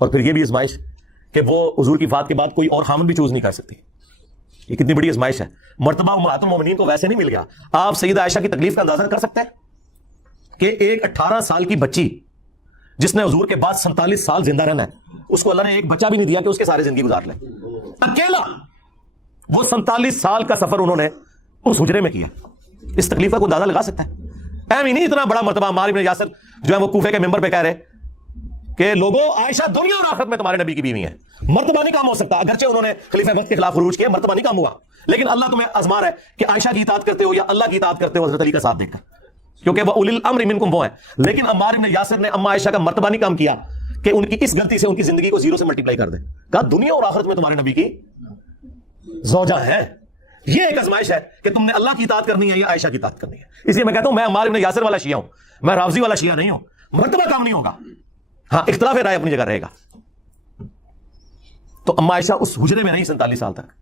اور پھر یہ بھی آزمائش کہ وہ حضور کی وفات کے بعد کوئی اور خامن بھی چوز نہیں کر سکتی. یہ کتنی بڑی آزمائش ہے. مرتبہ امہات المومنین کو ویسے نہیں مل گیا. آپ سیدہ عائشہ کی تکلیف کا اندازہ کر سکتے ہیں کہ ایک 18 سال کی بچی جس نے حضور کے بعد 47 سال زندہ رہنا ہے, اس کو اللہ نے ایک بچہ بھی نہیں دیا کہ اس کے سارے زندگی گزار لے. اکیلا وہ 47 سال کا سفر انہوں نے اس حجرے میں کیا. اس تکلیف کا کوئی اندازہ لگا سکتا ہے؟ اہم ہی نہیں اتنا بڑا مرتبہ. عمار بن یاسر جو ہے وہ کوفے کے ممبر پہ کہہ رہے کہ لوگوں عائشہ دنیا اور آخرت میں تمہارے نبی کی بیوی ہے. مرتبہ نہیں کام ہو سکتا. اگرچہ انہوں نے خلیفہ وقت کے خلاف خروج کیا, مرتبہ نہیں کام ہوا, لیکن اللہ تمہیں آزما رہا ہے کہ عائشہ کی اطاعت کرتے ہو یا اللہ کی اطاعت کرتے ہو حضرت علی کا ساتھ دے کر, کیونکہ وہ اولی الامر منکم وہ ہیں. لیکن عمار بن یاسر نے اما عائشہ کا مرتبہ نہیں کام کیا کہ ان کی اس غلطی سے ان کی زندگی کو زیرو سے ملٹیپلائی کر دے. کہا دنیا اور آخرت میں تمہارے نبی کی زوجہ ہے. یہ ایک آزمائش ہے کہ تم نے اللہ کی اطاعت کرنی ہے یا عائشہ کی اطاعت کرنی ہے. اس لیے میں کہتا ہوں میں عمار بن یاسر والا شیعہ ہوں, میں رافضی والا شیعہ نہیں ہوں. مرتبہ کام نہیں ہوگا, ہاں اختلاف رائے اپنی جگہ رہے گا. تو اما عائشہ اس حجرے میں رہی 47 سال تک.